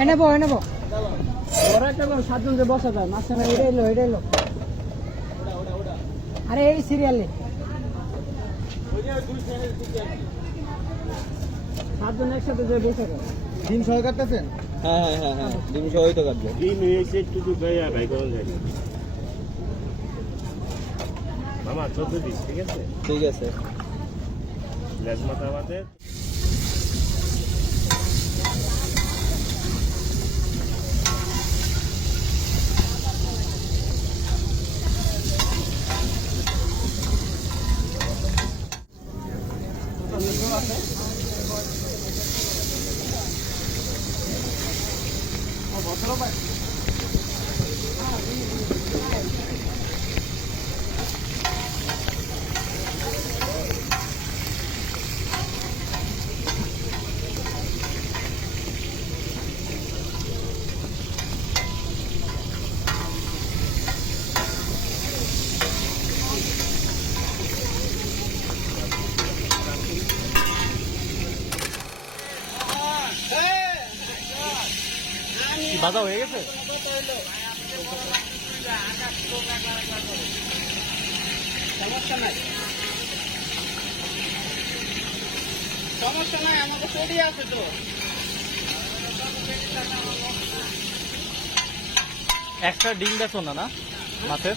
এ নেব এ নেব। ওরা সাতজন যে বসা যায়? মাঝখানে এটা এলো এটা এলো আরে এই সিরিয়ালে সাতজন একসাথে যে বসে ডিম সহ কাটতেছেন? হ্যাঁ হ্যাঁ হ্যাঁ হ্যাঁ। ডিম সহই তো কাটবো। ডিম এসে একটু তো ভাই ভাই করুন যাই মামা চোদ্দ দিস ঠিক আছে? ঠিক আছে। লেজ মাথা আমাদের। भद्रो বাজা হয়ে গেছে? সমস্যা নাই। সমস্যা নাই আমাদের তৈরি আছে তো। এক্সট্রা ডিম বেছো না না? মাছের?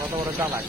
কত বড় চালাক